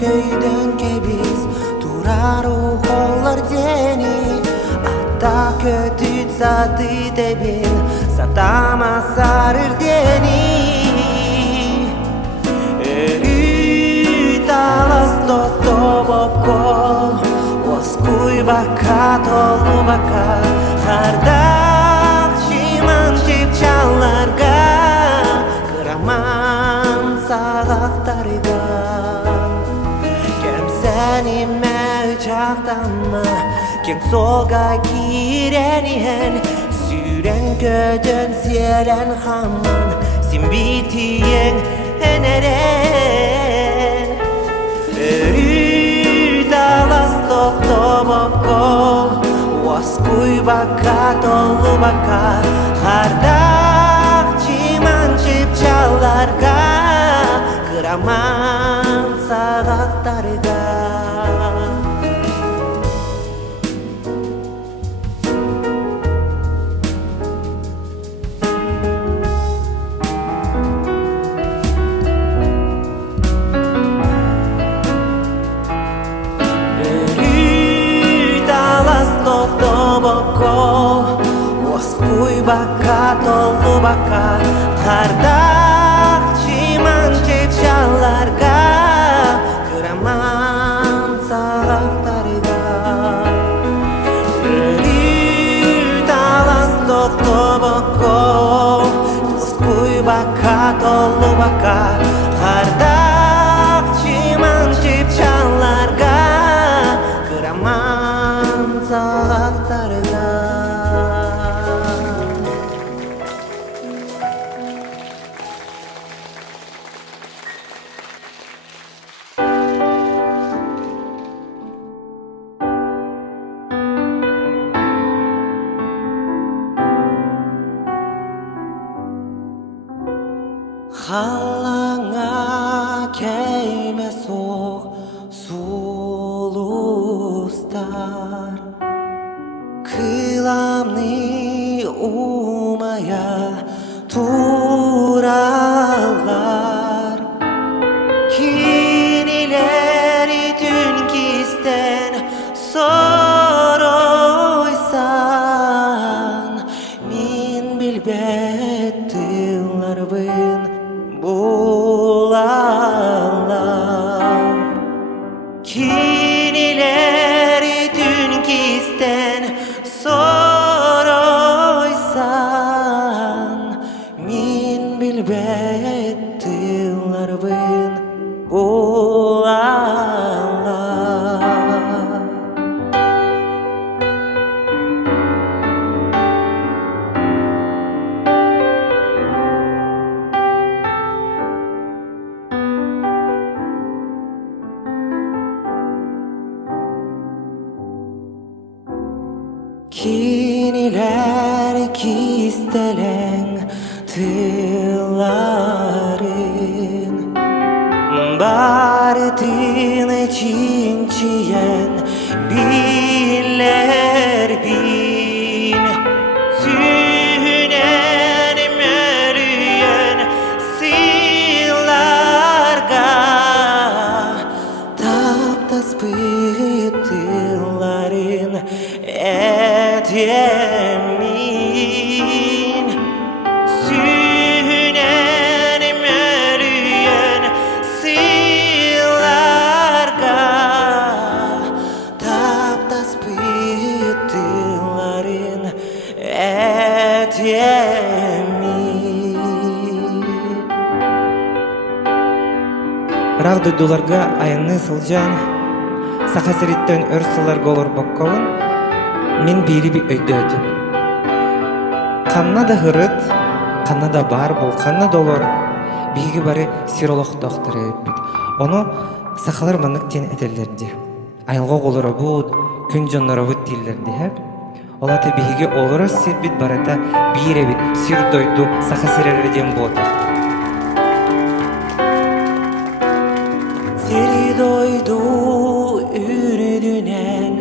Көйдөн кебиз турар ухоллар дени ата көтүт саты дебин сатама сарыр дени Өрүү талас тохтообокко оскуйбакка толубакка кардак шиман чипчаларга кыраман сагактарга Нime uçaktanma Kim soğuğa girenihen Süren gödön sielen hamman Sin bitiyen eneren Örүү талас тохтообокко Оскуйбакка толубакка Кардак чиман чипчаларга Кыраман сагактарга Оскуйбакка толубакка кардак чиман чепчаларга кыраман сагактарга Өрүү талас тохтообокко Оскуйбакка толубакка кардак чиман чепчаларга кыраман сагактарга Халаңа кейме соқ Сулустар Кыламны умая туралар Кинилери түнкистен соройсан Мин билбеттиларбын Булалар Kinileri dünkisten soruysan Min bilbettilarvın Bulallar Kiniler kistelen tılların Bardın çinçiyen biller bin Sünen mörüyen sillarga Taptas pıttıların et yemin Sünen mörüyen sillarga Taptas pıttıların et yemin Бірақ дойдуларга айны сылжан Саха сириттен өр сыларга олар бокколун Мен бери би өйдөдүм. Канна да хырыт, канна да бар бол, канна долор. Биги бары сиролог доктор эппит. Ону сахалар манык тен этелерди. Айылга голора бут, күн жоннора бут дилерди, хэ? Олата биги олора сирбит барата биребит, сир дойду саха сирерден бота. Сир дойду үрдүнен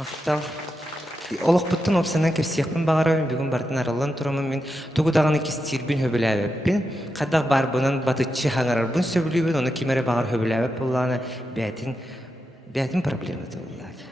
Мақтал. Олықпыттың опсанан кепсияқпын бағарауын бүгін бартын арылан тұрамын мен тұғыдағаны кестирбін хөбіләвеппін. Қадақ бар бұнан батытчы хаңарарбын сөбілуін, оны кемері бағар хөбіләвеп болағына бәтін проблема тұғылады.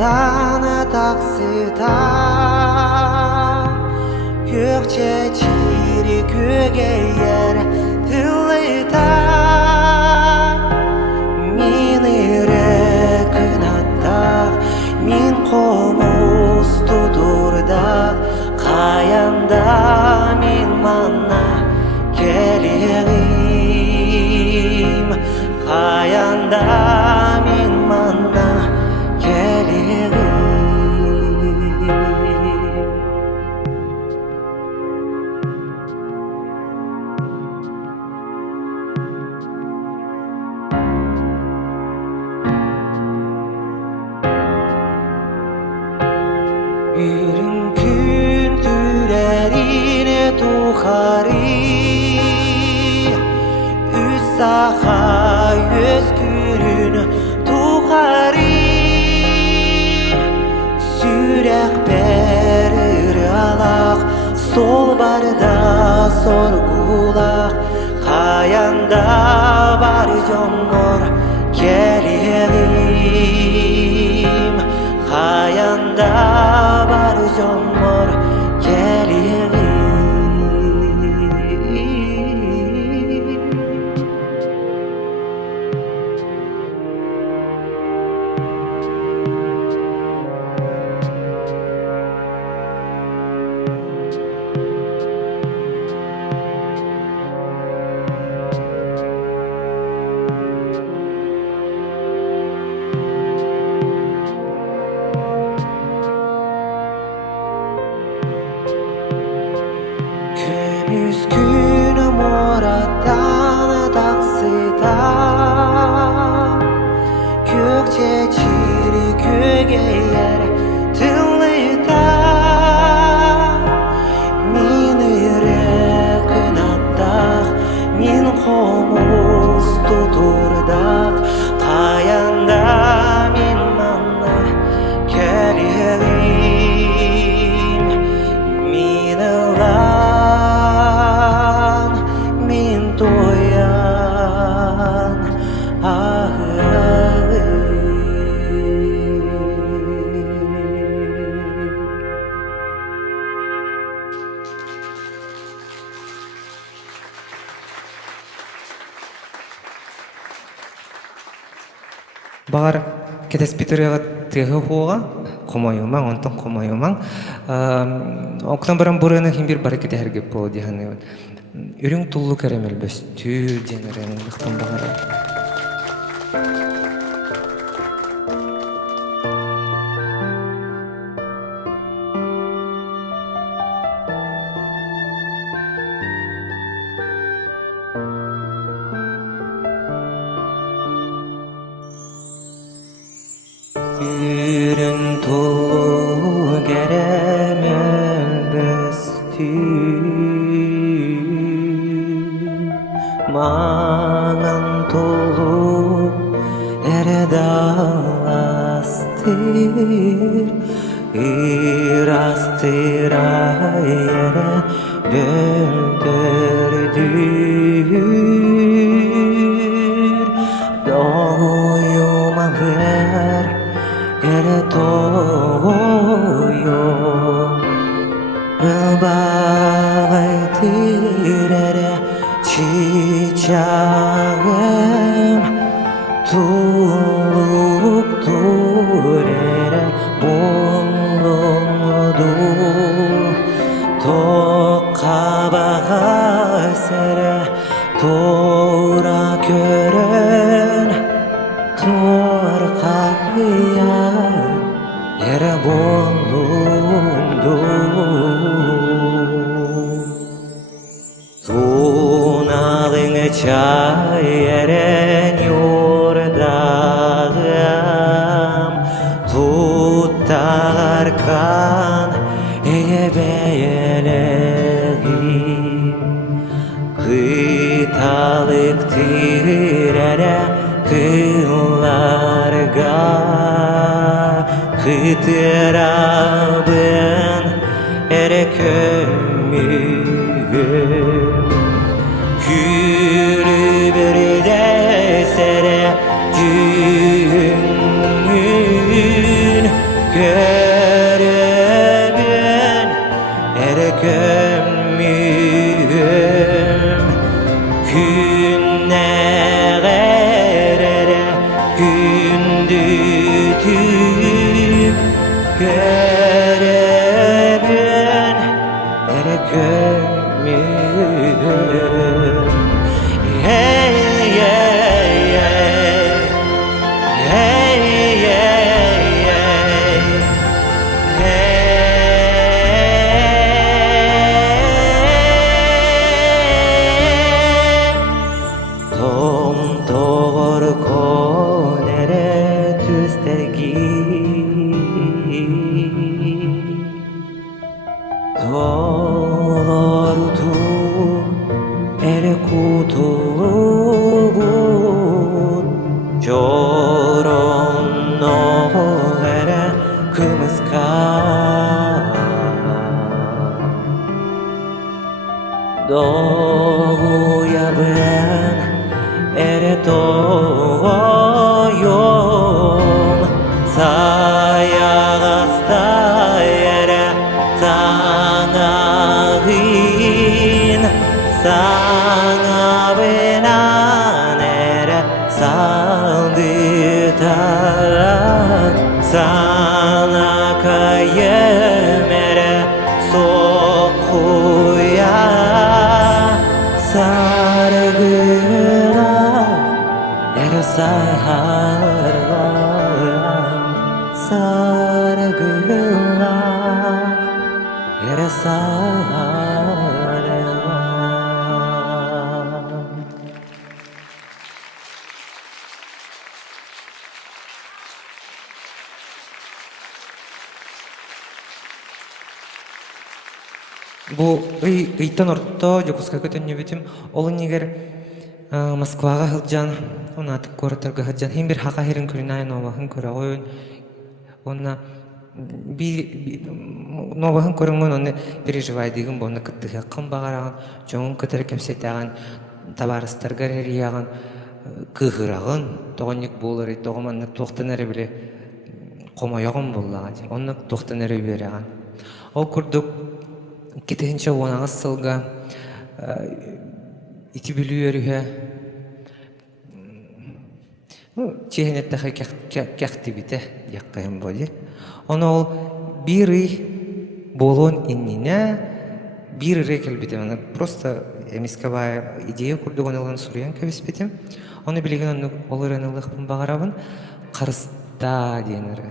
Тана таксыта көкче чири көгейер тылыта мені рекін аттақ мен қомыз тұдырдақ қаянда мен манна келерім қаянда мен манна Sakha özgürün tuğari Sürek berir alaq Sol barda sorgulaq Kayanda var yomor gelirim Kayanda var yomor gelirim Бағар кетес битереға тегі хуға, комайумаң, онтан комайумаң. Оқтан баран бұрыны химбір бары кете әргеп болу дейханы. Үрің тұллы кәремел бөстүр денерен ұқтан бағара. Ürün tolu geremel bestü Manan tolu eredastir İrastıra yere böldürdür Doğuyuma ver Ere toyo Ilbağaydır ere çiçeğim Tuluktur ere bulundur Tokabağa sere Tora gören Torka çayeren yordağım tutarkan eyebeyeleğim kıtalık tirere kıllarga kıtırabın erekömüm Külü bir de sere cüngün görümün erekömüm Künne gerere gündütüp görümün erekömüm Hey, hey, hey, hey, hey, hey, Tom doğru konere tüstergi Doğru tu ere kutulubun Joron noğere kımıska Doğuya ben ere doğuyum Sayağızda ere tanağın Sana benanere saldıtar Sana kayemere sokuya Sargıla ere sarlam Sargıla ere sarlam Бу ыйтан орто Якутска көтөннү бүтүм олун егер Москвага хылжан онатык көрөтөргө хылжан хим бир хака херин көрүнайын новахын көрө коюн онна новахын көрүнгөн оны переживайдыгын бону кыттыга кымбагараган жоңун көтөрүп кемсетаган табарыстарга рияган кыгырагын тогонник болор тогоманнык токтонери биле комоёгун буллаган онны токтонери береган ол курдук кетенче онагыз сылга ити билүүөрүхэ чехенеттахы кяхтибите яккайым боди оны ол бир ый болон иннине бир ыры келбите аны просто эмискабай идея курдук онулган суруян кебиспите оны билеген ол ырынылыкпын багарабын карыста деген ыры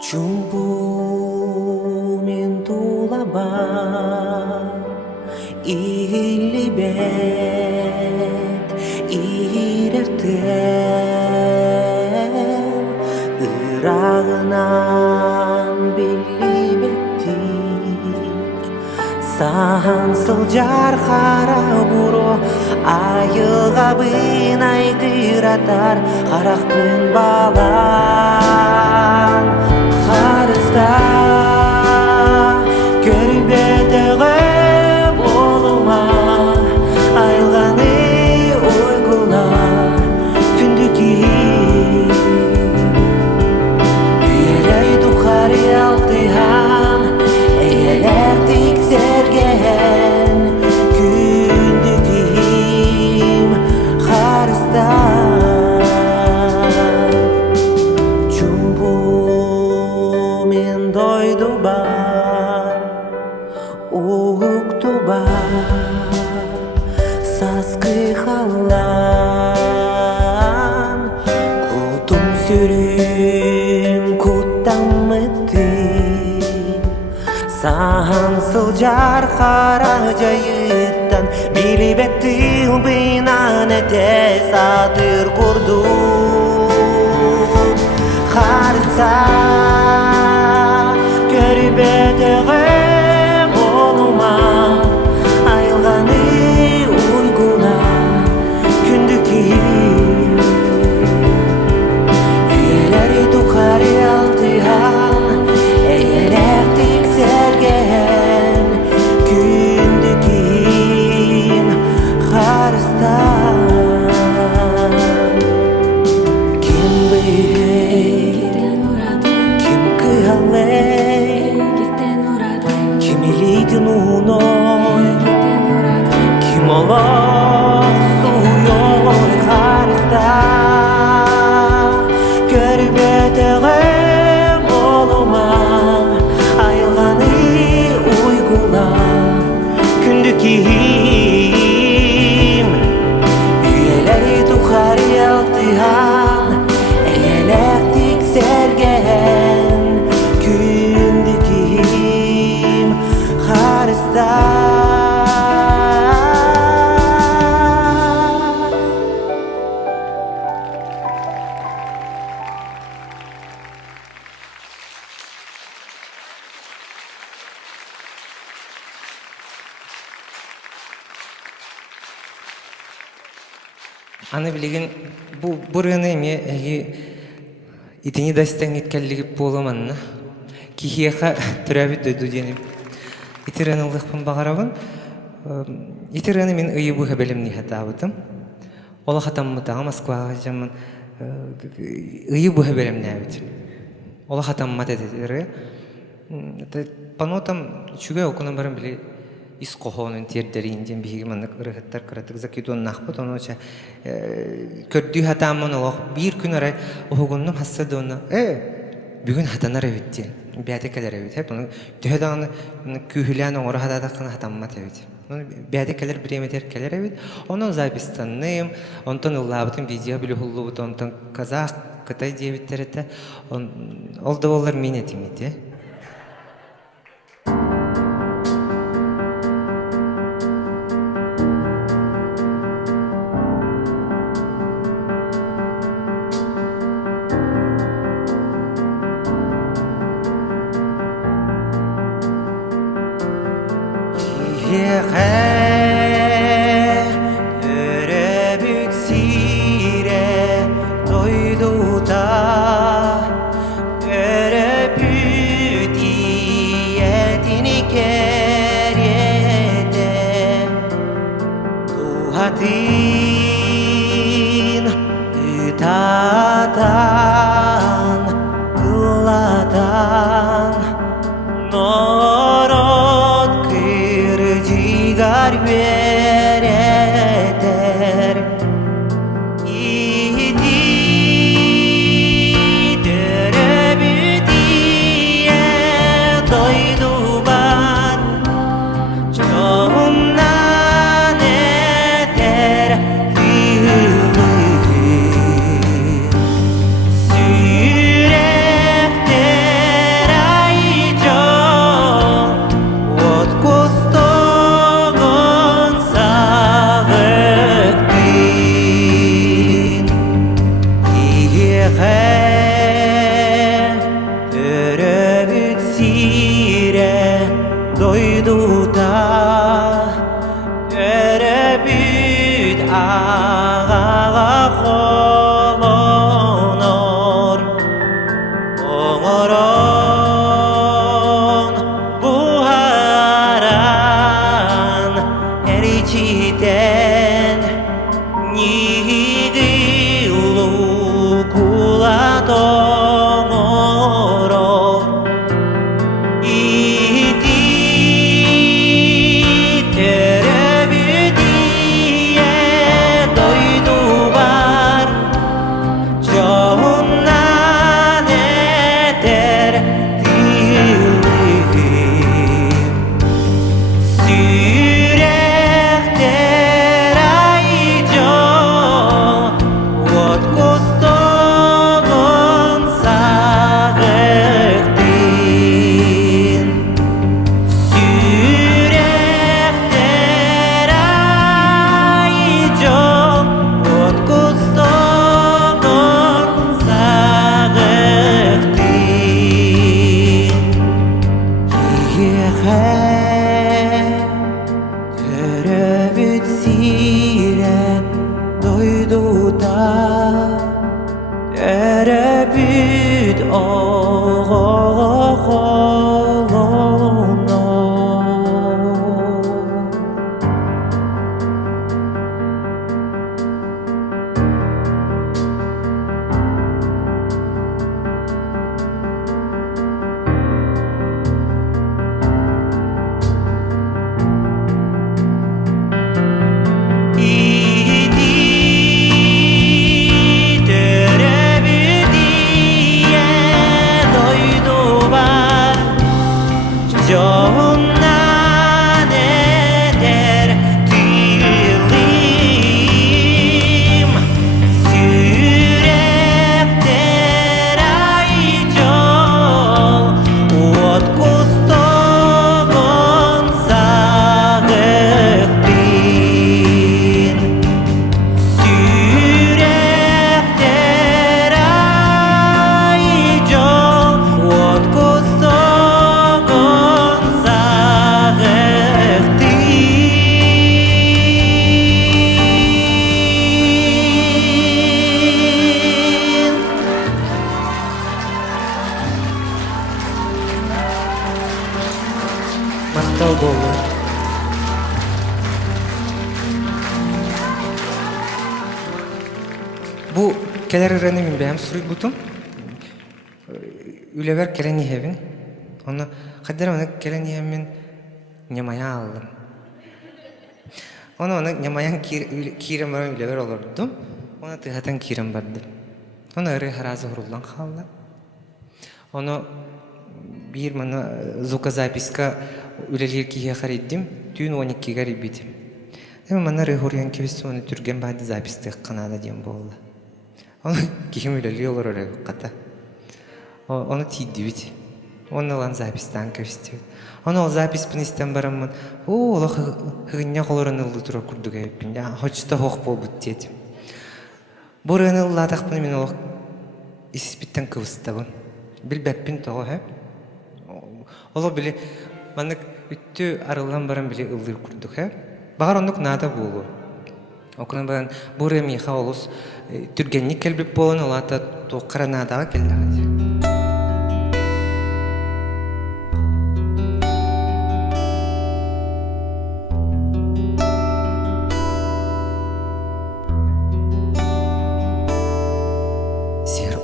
Чумбумен тулаба илибет ирертен ырагынан билибеттик Сан сылжар кара буро айылгабын айгыратар каракпын балан Харыста көрбедеге болума айылганы ойгулар күндүки Үйелей тухари алтыхан эйлер тиксерген күндүким Харыста Дойду бар, угту бар, саскы халар. сылжар қара жайыттан билибетти быйнан эте сатыр курду қарса көрбетеге болума айылганы уйгуна күндүки иелери тухари алтыхан эйелектик серген күндүким харыстан ким быйгей ким кыялей ким илийдин уной ким олох суйор харыстан көрбетеге болума айылганы уйгула күндүким үйелери тухари алтыхан эйелектик серген күндүким харыстан Аны билеген бу рыны эме итини дастан кеткенлиги боламанна. Кихиеха төрәбит дөйдү денеп. Итеренылдыкпын багарабын. Итерені мен ыйыбы хабелемни хатабытым. Ола хатаммытаға Москваға жамын ыйыбы хабелемни абит. Ола хатаммат этедері. Панотам чугай окунан барын біле ис қоғонын тердері инден бейгі маңнық ұрығыттар қыратық закидон нақпыт. Оны оча көрді хатамын олақ бір күн арай оғығынным хассады оны бүгін хатанар әвітті. Бәді кәлер әвіт. Оны түйедағыны күйілән оңыры хатадақын хатаммат әвіт. Бәді кәлер біреметер кәлер әвіт. Оның запистанным, онтан ұллабытын видео білі ғылы бұты, онтан қазақ, қытай девіттер әті. Ол да олар мен әтімеді. Bu keler ırını min bəyəm suruy butum. Ülever kelen yehevin. Onu kadar onu kelen yehemin nyamaya aldım. Onu nyamayan kirem var ülever olurdum. Ona tıhatan kirem vardı. Onu arı harazı huruldan kaldı. Onu bir mana звукозаписка үлелер кие хариддим. Түйін 12-ге ребитим. Мана рehuryan кевесі оны түрген байды записті қанада дем болды. Оны киім үлелер олар өрі қата. Оны тиді бит. Оны олан запистан кевісті бит. Оны ол запис пыныстан барамын. Ола хығыння қолырын ұлды тұра күрдігі өппін. Хочта хоқ бол бұт дедім. Бұрын ұлладақпын мен олық испиттен кывыстабын. Біл бәппін тоғы хөп. Ола білі манық үтті арылан баран білі ұлдыр күрдік хөп. Бағар ондық нада болу. Оқынан баран бұрын меха олыс түргенні кәлбіп болын олата тоққара надаға келді.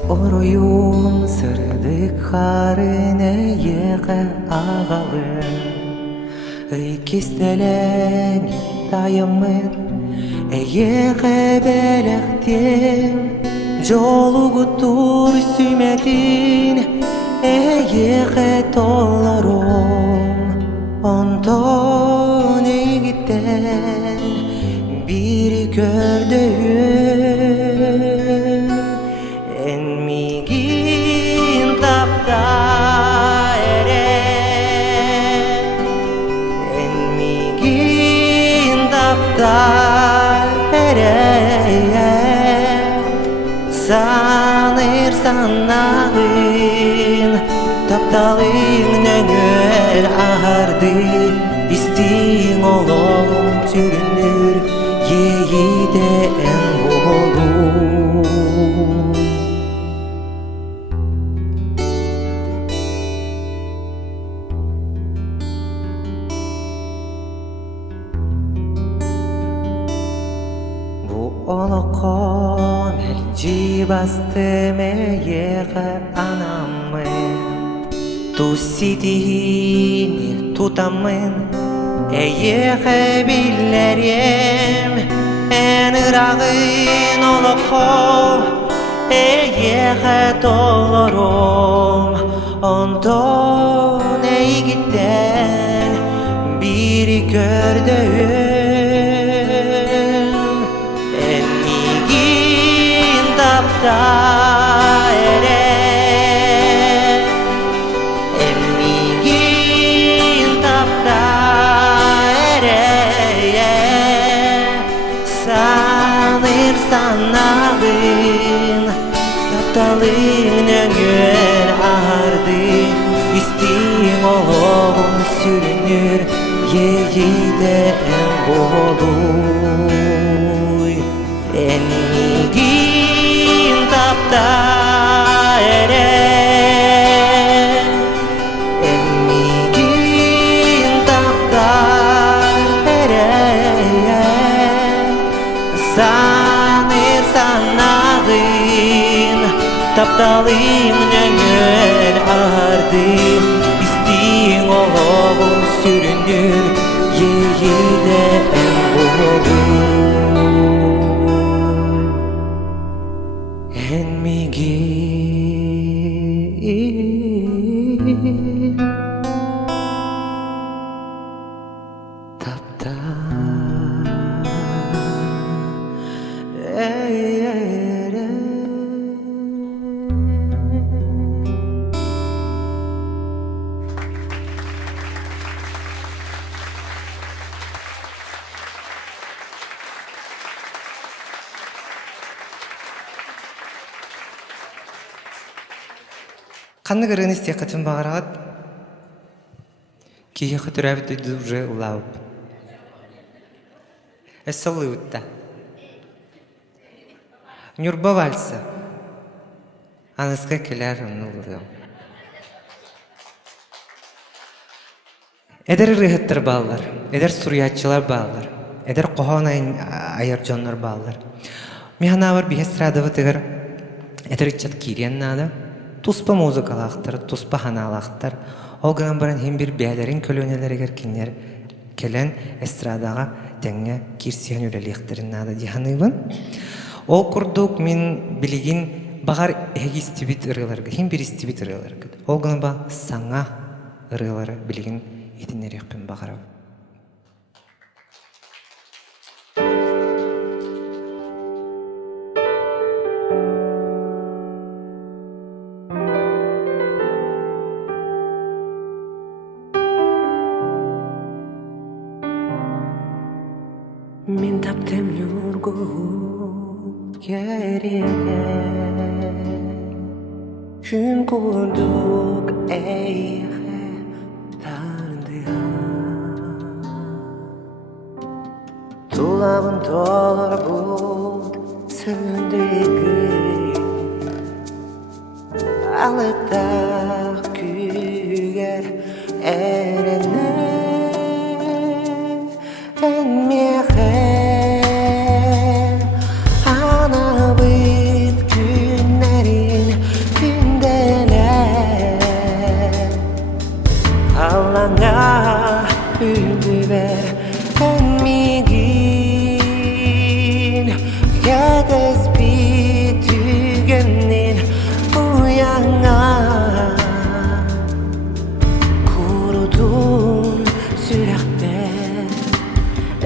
Оройун сырдык харыны еғы ағалым Кестелен тайымын еғы бәліқтен Жолуғы тур сүметін еғы толырым Онтон егіттен бір көрдіғім Enmigin tapta ere Enmigin tapta ere Sanır sanağın Taptalın nöngör ağardı İstin olum türünür Yeğiden olur Olokon elci bastım yeğe anamı Tusidini tutamın yeğe billerim En ırağın olokon yeğe dolurum Ondan eygitten biri gördüğüm ere Enmigin tapta ere Sanır sanağın Taptalın öngör ağardı İstin olum sürünür Yeğiden olur Enmigin tapta ere Enmigin tapta ere Sanır sanağın Taptalın öngör ağardı İstin olum sürünür Yeğiden olur Enmigin tapta ere Қанны көрген істе қытын бағарағат, кейі қытыр әбіт өйді уже ұлауып. Әсілі өтті. Нүрба вальсы. Анысқа келер ұнылды. Әдер рыхыттыр балылар, әдер сұриятчылар балылар, әдер қоған айыр жонлар балылар. Механавар би эстрада ватыгар этеричат кириен нада. Туспа музыкалақтар, туспа ханалақтар. Олган баран хем бир бәлерин көлөнелерегер кинер келен эстрадаға тәңе кирсиен үлелектірін нада диханыбын. Ол курдук мен билигин багар эгистибит ырыларга, хем бир истибит ырыларга. Олган ба саңа ырылары билигин итинерекпен багарам. Мен таптым нургут кереде Күн курдук эйхе тарындыга Тулабын толар бұлт сөндегі Алыптақ күйгер әрені Әнмеғе Ана бұйт күннәрін күнделер Аллаңа үлді бер әнмеген Ятаспи түгеннен ұяңа Құрудun сүрәқпен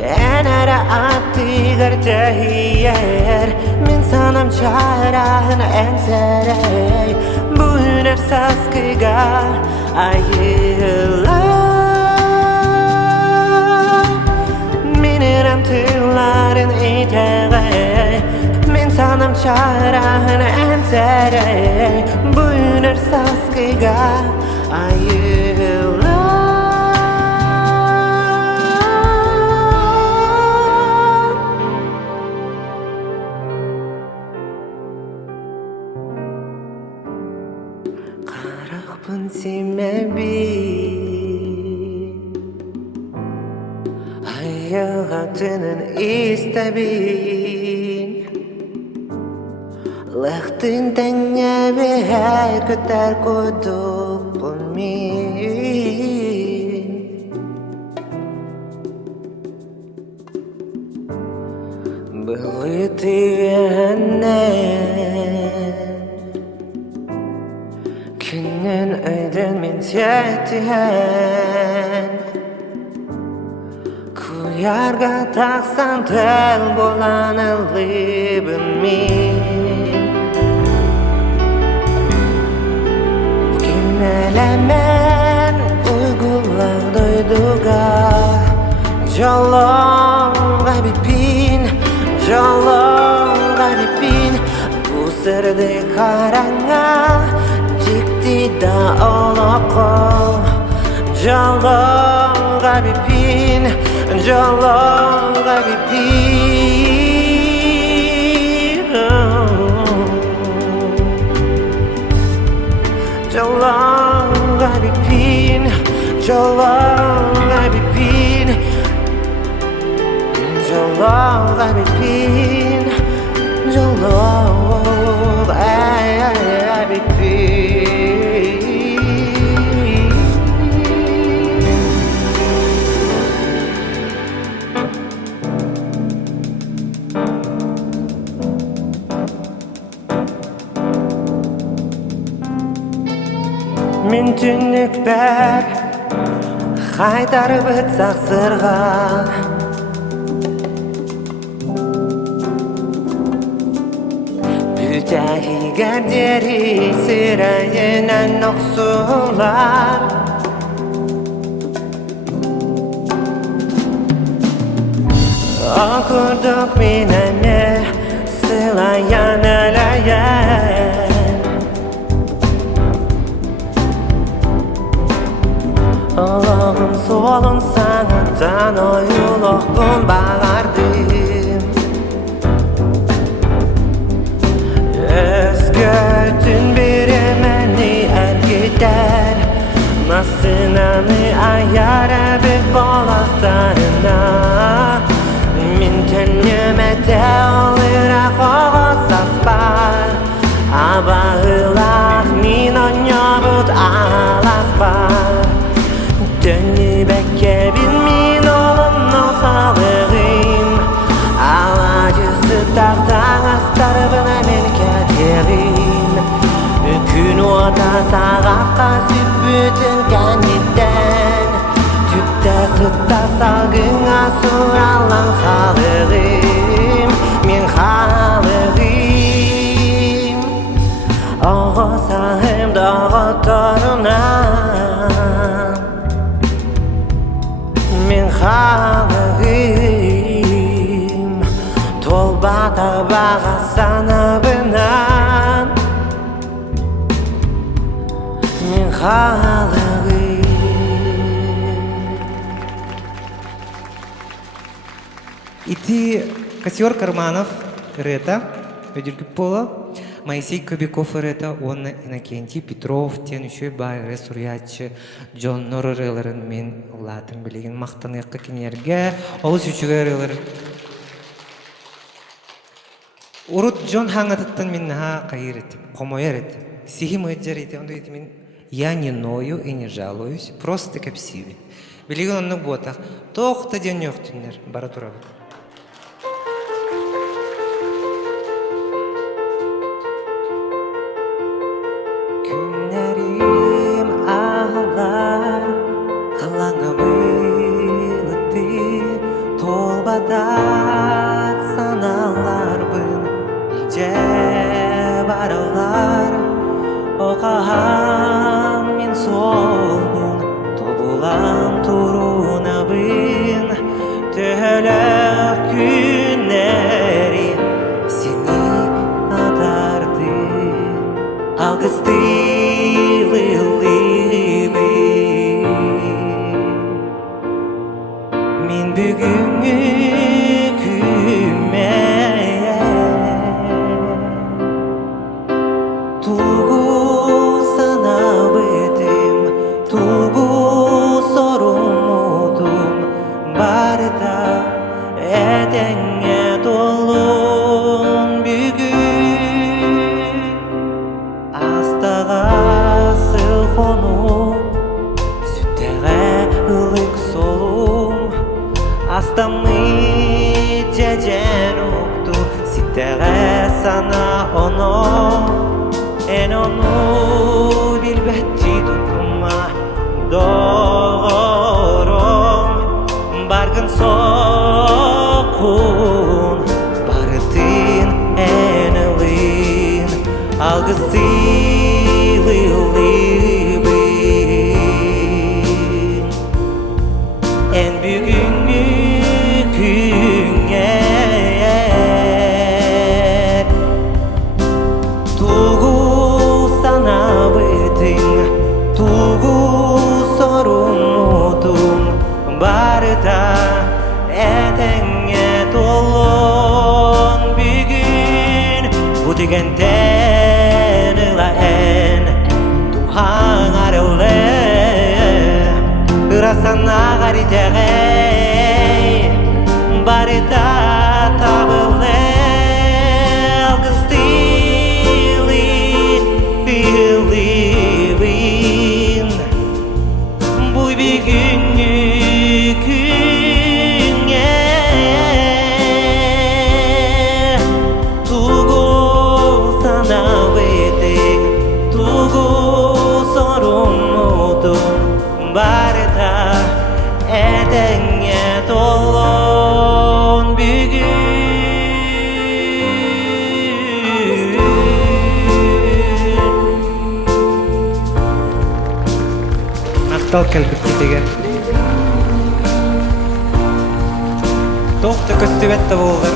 Әнәрі аттығыр тәйер Мен санам чарағын әнсәрәй Бұйнар саскыға айыла Менерім тыларын етәғай Мен санам чарағын әнсәрәй Бұйнар саскыға айыла Қарақпын семәбей Айығатынын істәбейін Лықтың тәңәбе әкітер көдік бұлмен Бұлы түйеннен Күннен өйден мен тәттіген Куярға тақсан тәл болан әлібін мен Күнәләмен ұйғылар дойдуға Жалонға бітпін, жалонға бітпін Бұл сірді қараңа Жиктида олоқо Жалонға бітпін, жалонға бітпін Жалонға бітпін, жалонға бітпін Жалонға бітпін, жалонға бітпін Мен түнік бәр қайтарып өтсақ сырға Бүтәгі гәрдері сірайынан ұқсулар Оқырдық мен әне сылаян әләйен Allah'ım solun sanattan oyuluqbun bağardım Özgötün biri məni ərgidər Masınanı ayara bir bolaqlarına Min tönümətə olur ağır сураллан халығым, мен халығым. Оғысағым дағы торынан, мен халығым. Толбата баға санабынан, мен халығым. Ити Косер Карманов рета, Федерик Пола, Моисей Кобяков рета, Онна Иннокентий Петров, тен еще бай ресурятчы, Джон Норреллерен мен латын билеген мақтаныққа кенерге, олыс үшігерелер. Урут Джон хаңатыттан мен наға қайыр етіп, қомойер етіп, сихим өтжер етіп, онда етіп мен я не ною и не жалуюсь, просто кәпсивен. Билеген онны ботақ, тоқта ден өқтіңдер, бара тұрабыд. Күнерім ағылар, қылаңа бұйлыты, толбадақ саналар бұн, иже барылар, оқаған мен сол бұн, тобылан тұруна бұн, төлік күнері, сенік адарды, алғысты мен бүгінгі күме тугу санап едім, тугу сорумудум барда әдеңе толын бүгін астаға сылқону сүттеғе ылық солум астамы жежен укту ситтеғе сана оно эн ону билбетти тұтыма доғырым баргын соқун барытын энылын алгыстылылыбын эн бүгүнгү күнгө тугу санабытың тугу сорумутум барыда этеңе толон бүгүн бу дегенден ыла эн тухаңарылы ырасана гаритегей барыда табылы алгыстылы ылыбын бу бүгүнгү күнгө тугу санабытың тугу сорумудум барыда этеңе толон бүгүн Мақтал кәлбітті деген. Тоқты көстібетті болғыр.